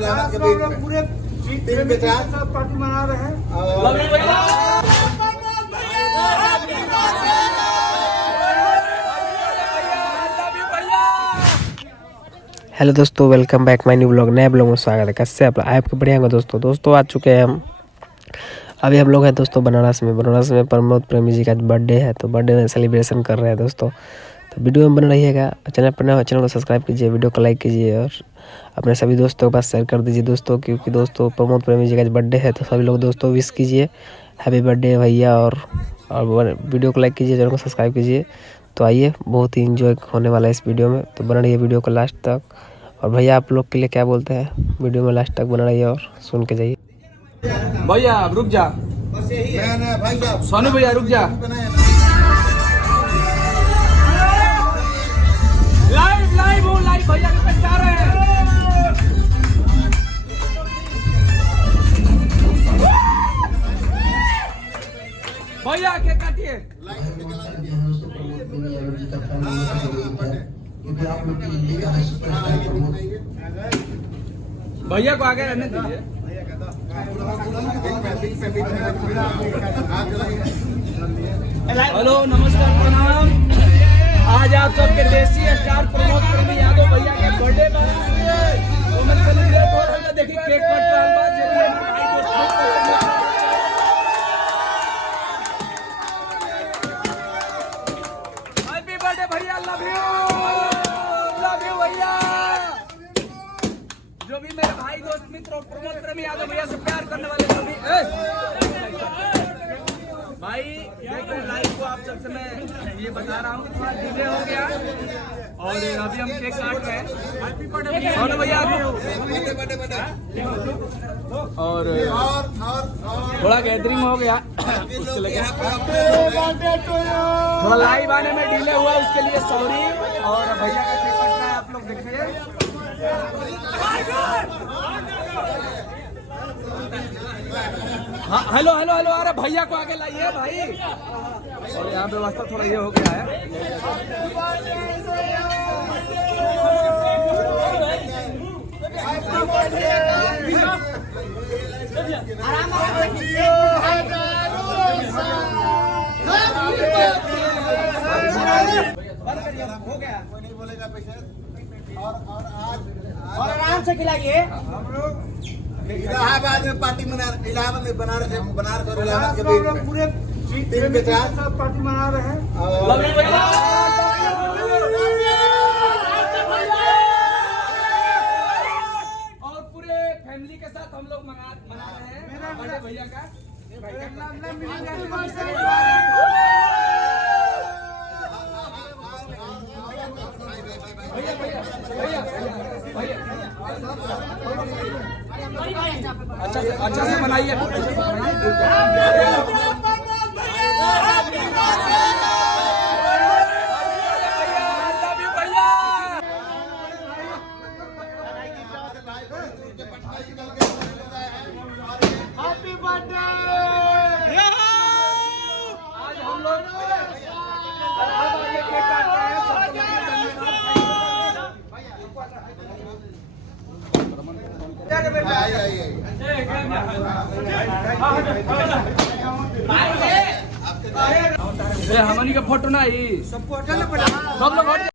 इलाहाबाद के बीच में पूरे टीम के साथ पार्टी मना रहे हैं। हेलो दोस्तों, welcome back my new blog. नए ब्लॉग में स्वागत है। कैसे आप आपके बढ़िया होंगे दोस्तों आ चुके हैं हम। अभी हम लोग हैं दोस्तों बनारस में प्रमोद प्रेमी जी का बर्थडे है, तो बर्थडे में सेलिब्रेशन कर रहे हैं दोस्तों। तो वीडियो में बन रहिएगा। चैनल को सब्सक्राइब कीजिए, वीडियो को लाइक कीजिए और अपने सभी दोस्तों के पास शेयर कर दीजिए दोस्तों, क्योंकि दोस्तों प्रमोद प्रेमी जी का बर्थडे है, तो सभी लोग दोस्तों विश कीजिए हैप्पी बर्थडे भैया। और वीडियो को लाइक कीजिए, चैनल को सब्सक्राइब कीजिए। तो आइए, बहुत ही इंजॉय होने वाला है इस वीडियो में, तो बना रहिए वीडियो को लास्ट तक। और भैया आप लोग के लिए क्या बोलते हैं, वीडियो में लास्ट तक बना रहिए और सुन के जाइए। भैया रुक जा, सोनू भैया रुक जा। लाइव भैया के पेश आ रहे हैं। भैया केक काटिए। भैया को आगे रहने दीजिए। हेलो, नमस्कार, प्रणाम। आज आप सबके देसी स्टार प्रमोद प्रेमी यादव भैया के बर्थडे में देखिए केक कट रहा है। हैप्पी बर्थडे भैया, लव यू भैया। जो भी मेरे भाई दोस्त मित्र और प्रमोद प्रेमी यादव भैया से प्यार करने वाले सभी भाई देख रहे लाइव को, आप सबसे मैं ये बता रहा हूँ, थोड़ा डिले हो गया और अभी हम केक काट रहे हैं। सोनू भैया और थोड़ा गैदरिंग हो गया, उसके लिए थोड़ा लाइव आने में डिले हुआ, उसके लिए सॉरी। और भैया का केक कट रहा है, आप लोग देखिए। हाँ, हेलो, अरे भैया को आगे लाइए भाई। और यहाँ व्यवस्था थोड़ा ये हो गया है। हो गया, कोई नहीं बोलेगा पेशेंट। और आराम से खिलाइए। इलाहाबाद में पार्टी इलाहाबाद में बनारस और इलाहाबाद के बीच में पूरे टीम के साथ पार्टी मना रहे हैं। और पूरे फैमिली के साथ हम लोग मना रहे हैं बड़े भैया का। अच्छा से मनाइए। Happy birthday. आज हम लोग केक काट रहे हैं। हमनी का फोटो ना, सब लोग